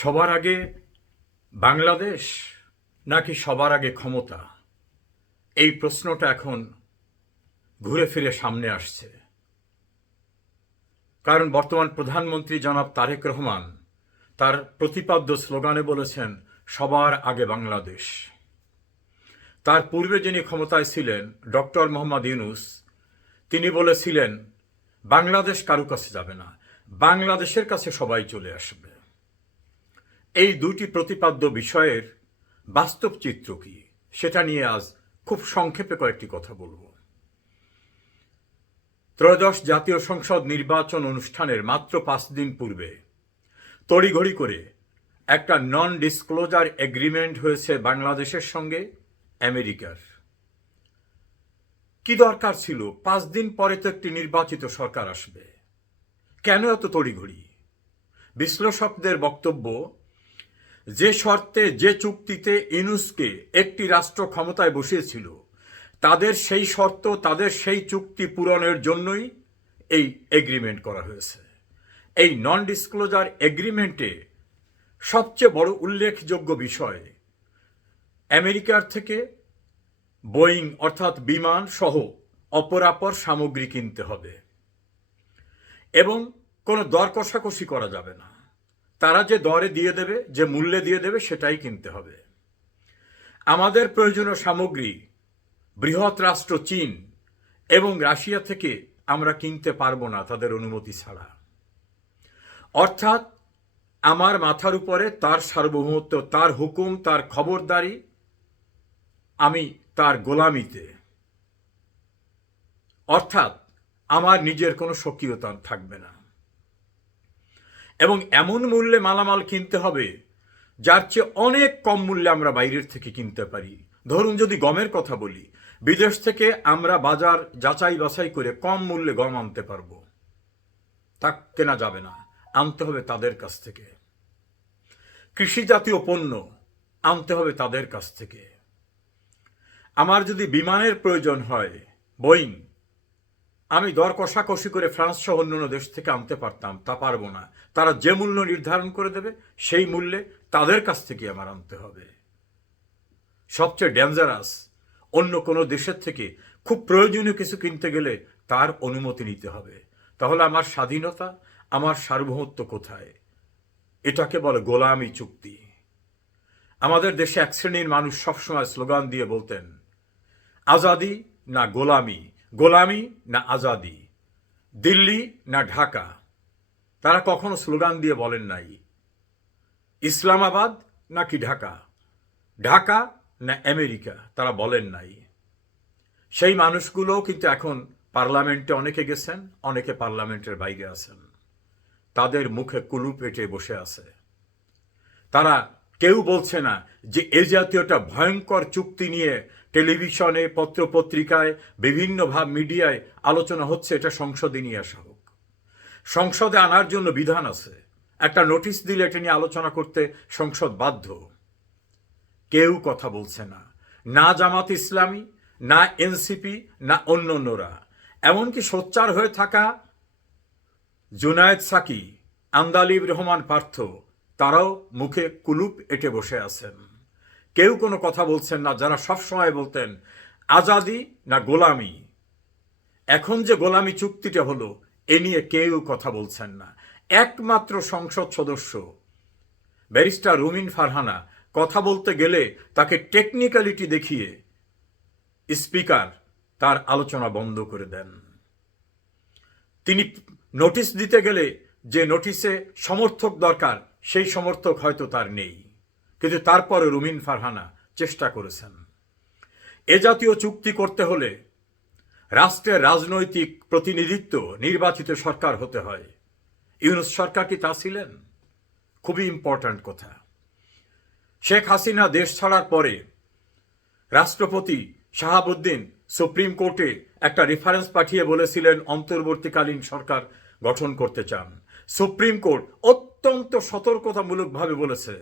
সবার আগে বাংলাদেশ নাকি সবার আগে ক্ষমতা, এই প্রশ্নটা এখন ঘুরে ফিরে সামনে আসছে। কারণ বর্তমান প্রধানমন্ত্রী জনাব তারেক রহমান তার প্রতিপাদ্য স্লোগানে বলেছেন সবার আগে বাংলাদেশ। তার পূর্বে যিনি ক্ষমতায় ছিলেন ডক্টর মোহাম্মদ ইউনূস, তিনি বলেছিলেন বাংলাদেশ কারো কাছে যাবে না, বাংলাদেশের কাছে সবাই চলে আসবে। এই দুটি প্রতিপাদ্য বিষয়ের বাস্তব চিত্র কি, সেটা নিয়ে আজ খুব সংক্ষেপে কয়েকটি কথা বলব। ত্রয়োদশ জাতীয় সংসদ নির্বাচন অনুষ্ঠানের মাত্র 5 দিন পূর্বে তড়িঘড়ি করে একটা নন ডিসক্লোজার এগ্রিমেন্ট হয়েছে বাংলাদেশের সঙ্গে আমেরিকার। কি দরকার ছিল? 5 দিন পরে তো একটি নির্বাচিত সরকার আসবে, কেন এত তড়িঘড়ি? বিশ্লেষকদের বক্তব্য, যে শর্তে যে চুক্তিতে ইউনূসকে একটি রাষ্ট্র ক্ষমতায় বসিয়েছিল, তাদের সেই শর্ত, তাদের সেই চুক্তি পূরণের জন্যই এই এগ্রিমেন্ট করা হয়েছে। এই নন ডিসক্লোজার এগ্রিমেন্টে সবচেয়ে বড় উল্লেখযোগ্য বিষয়, আমেরিকার থেকে বোয়িং অর্থাৎ বিমান সহ অপরাপর সামগ্রী কিনতে হবে এবং কোনো দর কষাকষি করা যাবে না। তারা যে দরে দিয়ে দেবে, যে মূল্যে দিয়ে দেবে, সেটাই কিনতে হবে। আমাদের প্রয়োজনীয় সামগ্রী বৃহৎ রাষ্ট্র চীন এবং রাশিয়া থেকে আমরা কিনতে পারবো না তাদের অনুমতি ছাড়া। অর্থাৎ আমার মাথার উপরে তার সার্বভৌমত্ব, তার হুকুম, তার খবরদারি, আমি তার গোলামিতে। অর্থাৎ আমার নিজের কোনো স্বকীয়তা থাকবে না এবং এমন মূল্যে মালামাল কিনতে হবে যার চেয়ে অনেক কম মূল্যে আমরা বাইরের থেকে কিনতে পারি। ধরুন যদি গমের কথা বলি, বিদেশ থেকে আমরা বাজার যাচাই বাছাই করে কম মূল্যে গম আনতে পারবো, তা কেনা যাবে না, আনতে হবে তাদের কাছ থেকে। কৃষি জাতীয় পণ্য আনতে হবে তাদের কাছ থেকে। আমার যদি বিমানের প্রয়োজন হয় বোয়িং, আমি দর কষাকষি করে ফ্রান্স সহ অন্যান্য দেশ থেকে আনতে পারতাম, তা পারবো না। তারা যে মূল্য নির্ধারণ করে দেবে সেই মূল্যে তাদের কাছ থেকে আমার আনতে হবে। সবচেয়ে ডেঞ্জারাস, অন্য কোনো দেশের থেকে খুব প্রয়োজনীয় কিছু কিনতে গেলে তার অনুমতি নিতে হবে। তাহলে আমার স্বাধীনতা, আমার সার্বভৌমত্ব কোথায়? এটাকে বলে গোলামি চুক্তি। আমাদের দেশে এক শ্রেণীর মানুষ সবসময় স্লোগান দিয়ে বলতেন আজাদি না গোলামি, গোলামি না আজাদি, দিল্লি না ঢাকা। তারা কখনো স্লোগান দিয়ে বলেন নাই ইসলামাবাদ নাকি ঢাকা, ঢাকা না আমেরিকা, তারা বলেন নাই। সেই মানুষগুলোও কিন্তু এখন পার্লামেন্টে অনেকে গেছেন, অনেকে পার্লামেন্টের বাইরে আছেন। তাদের মুখে কুলুপ এঁটে বসে আছে। তারা কেউ বলছে না যে এ জাতীয়টা ভয়ঙ্কর চুক্তি নিয়ে টেলিভিশনে, পত্রপত্রিকায়, বিভিন্ন মিডিয়ায় আলোচনা হচ্ছে, এটা সংসদে নিয়ে আসা হোক। সংসদে আনার জন্য বিধান আছে, একটা নোটিশ দিলে এটা নিয়ে আলোচনা করতে সংসদ বাধ্য। কেউ কথা বলছে না, না জামাত ইসলামী, না এনসিপি, না অন্যান্যরা। এমনকি সোচ্চার হয়ে থাকা জুনায়েদ সাকি, আন্দালিব রহমান পার্থ, তারাও মুখে কুলুপ এঁটে বসে আছেন। কেউ কোনো কথা বলছেন না, যারা সবসময় বলতেন আজাদি না গোলামি। এখন যে গোলামি চুক্তিটা হলো, এ নিয়ে কেউ কথা বলছেন না। একমাত্র সংসদ সদস্য ব্যারিস্টার রুমিন ফারহানা কথা বলতে গেলে তাকে টেকনিক্যালিটি দেখিয়ে স্পিকার তার আলোচনা বন্ধ করে দেন। তিনি নোটিশ দিতে গেলে যে নোটিশে সমর্থক দরকার, সেই সমর্থক হয়তো তার নেই, কিন্তু তারপরে রুমিন ফারহানা চেষ্টা করেছেন। এ জাতীয় চুক্তি করতে হলে রাষ্ট্রের রাজনৈতিক প্রতিনিধিত্ব, নির্বাচিত সরকার হতে হয়। ইউনূস সরকার কি তা ছিলেন? খুবই ইম্পর্ট্যান্ট কথা। শেখ হাসিনা দেশ ছাড়ার পরে রাষ্ট্রপতি শাহাবুদ্দিন সুপ্রিম কোর্টে একটা রেফারেন্স পাঠিয়ে বলেছিলেন অন্তর্বর্তীকালীন সরকার গঠন করতে চান। সুপ্রিম কোর্ট অত্যন্ত সতর্কতামূলকভাবে বলেছে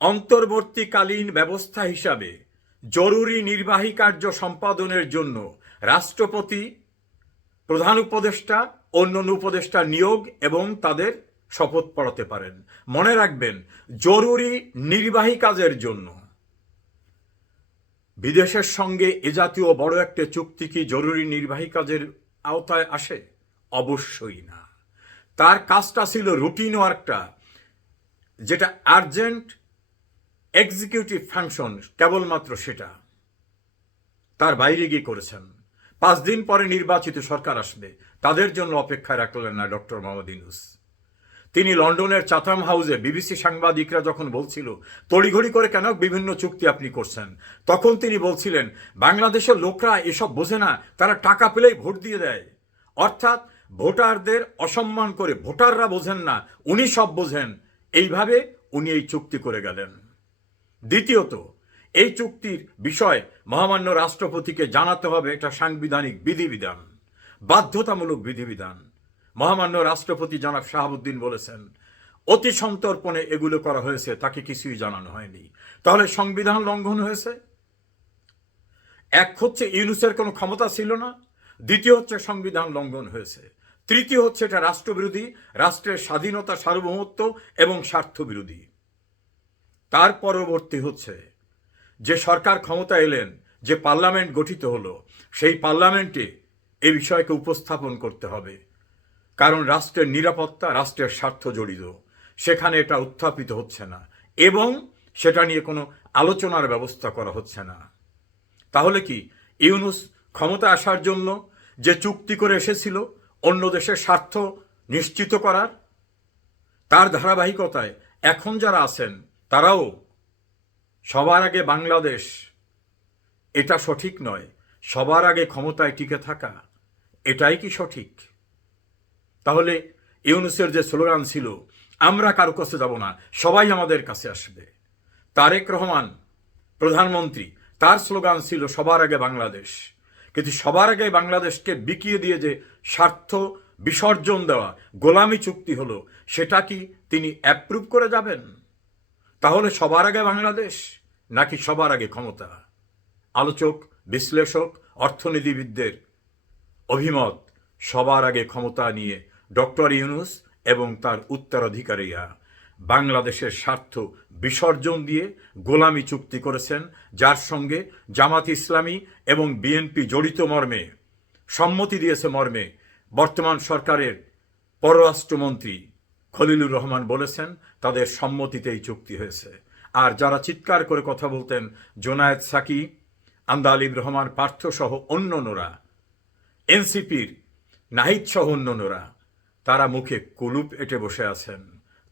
অন্তর্বর্তীকালীন ব্যবস্থা হিসাবে জরুরি নির্বাহী কার্য সম্পাদনের জন্য রাষ্ট্রপতি, প্রধান উপদেষ্টা, অন্যান্য উপদেষ্টা নিয়োগ এবং তাদের শপথ পড়াতে পারেন। মনে রাখবেন, জরুরি নির্বাহী কাজের জন্য বিদেশের সঙ্গে এ জাতীয় বড় একটা চুক্তি কি জরুরি নির্বাহী কাজের আওতায় আসে? অবশ্যই না। তার কাজটা ছিল রুটিন ওয়ার্কটা, যেটা আর্জেন্ট এক্সিকিউটিভ ফাংশন, কেবলমাত্র সেটা তার বাইরে গিয়ে করেছেন। 5 দিন পরে নির্বাচিত সরকার আসবে, তাদের জন্য অপেক্ষায় রাখলেন না ডক্টর মোহাম্মদ ইউনূস। তিনি লন্ডনের চাথাম হাউসে বিবিসি সাংবাদিকরা যখন বলছিল তড়িঘড়ি করে কেন বিভিন্ন চুক্তি আপনি করছেন, তখন তিনি বলছিলেন বাংলাদেশের লোকরা এসব বোঝে না, তারা টাকা পেলেই ভোট দিয়ে দেয়। অর্থাৎ ভোটারদের অসম্মান করে ভোটাররা বোঝেন না, উনি সব বোঝেন। এইভাবে উনি এই চুক্তি করে গেলেন। দ্বিতীয়ত, এই চুক্তির বিষয় মহামান্য রাষ্ট্রপতিকে জানাতে হবে, এটা সাংবিধানিক বিধিবিধান, বাধ্যতামূলক বিধিবিধান। মহামান্য রাষ্ট্রপতি জনাব শাহাবুদ্দিন বলেছেন অতি সন্তর্পণে এগুলো করা হয়েছে, তাকে কিছুই জানানো হয়নি। তাহলে সংবিধান লঙ্ঘন হয়েছে। এক হচ্ছে ইউনূসের কোনো ক্ষমতা ছিল না, দ্বিতীয় হচ্ছে সংবিধান লঙ্ঘন হয়েছে, তৃতীয় হচ্ছে এটা রাষ্ট্রবিরোধী, রাষ্ট্রের স্বাধীনতা, সার্বভৌমত্ব এবং স্বার্থবিরোধী। তার পরবর্তী হচ্ছে যে সরকার ক্ষমতা এলেন, যে পার্লামেন্ট গঠিত হলো, সেই পার্লামেন্টে এই বিষয়কে উপস্থাপন করতে হবে, কারণ রাষ্ট্রের নিরাপত্তা, রাষ্ট্রের স্বার্থ জড়িত। সেখানে এটা উত্থাপিত হচ্ছে না এবং সেটা নিয়ে কোনো আলোচনার ব্যবস্থা করা হচ্ছে না। তাহলে কি ইউনূস ক্ষমতা আসার জন্য যে চুক্তি করে এসেছিল অন্য দেশের স্বার্থ নিশ্চিত করার, তার ধারাবাহিকতায় এখন যারা আছেন তারাও সবার আগে বাংলাদেশ, এটা সঠিক নয়। সবার আগে ক্ষমতায় টিকে থাকা, এটাই কি সঠিক? তাহলে ইউনূসের যে স্লোগান ছিল আমরা কারো কাছে যাব না, সবাই আমাদের কাছে আসবে, তারেক রহমান প্রধানমন্ত্রী, তার স্লোগান ছিল সবার আগে বাংলাদেশ। কিন্তু সবার আগে বাংলাদেশকে বিকিয়ে দিয়ে যে স্বার্থ বিসর্জন দেওয়া গোলামি চুক্তি হলো, সেটা কি তিনি অ্যাপ্রুভ করে যাবেন? তাহলে সবার আগে বাংলাদেশ নাকি সবার আগে ক্ষমতা? আলোচক, বিশ্লেষক, অর্থনীতিবিদদের অভিমত সবার আগে ক্ষমতা নিয়ে ডক্টর ইউনূস এবং তার উত্তরাধিকারীরা বাংলাদেশের স্বার্থ বিসর্জন দিয়ে গোলামি চুক্তি করেছেন, যার সঙ্গে জামাত ইসলামী এবং বিএনপি জড়িত মর্মে, সম্মতি দিয়েছে মর্মে বর্তমান সরকারের পররাষ্ট্রমন্ত্রী খলিলুর রহমান বলেছেন তাদের সম্মতিতে এই চুক্তি হয়েছে। আর যারা চিৎকার করে কথা বলতেন, জোনায়েদ সাকি, আন্দালিব রহমান পার্থ সহ অন্যান্যরা, এনসিপির নাহিদ সহ অন্যান্যরা, তারা মুখে কুলুপ এঁটে বসে আছেন।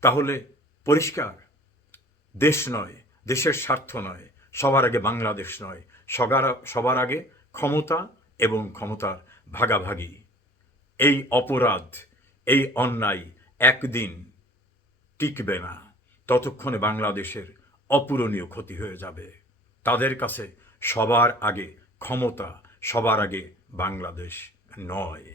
তাহলে পরিষ্কার, দেশ নয়, দেশের স্বার্থ নয়, সবার আগে বাংলাদেশ নয়, সবার আগে ক্ষমতা এবং ক্ষমতার ভাগাভাগি। এই অপরাধ, এই অন্যায় একদিন টিকবে না, ততক্ষণে বাংলাদেশের অপূরণীয় ক্ষতি হয়ে যাবে। তাদের কাছে সবার আগে ক্ষমতা, সবার আগে বাংলাদেশ নয়।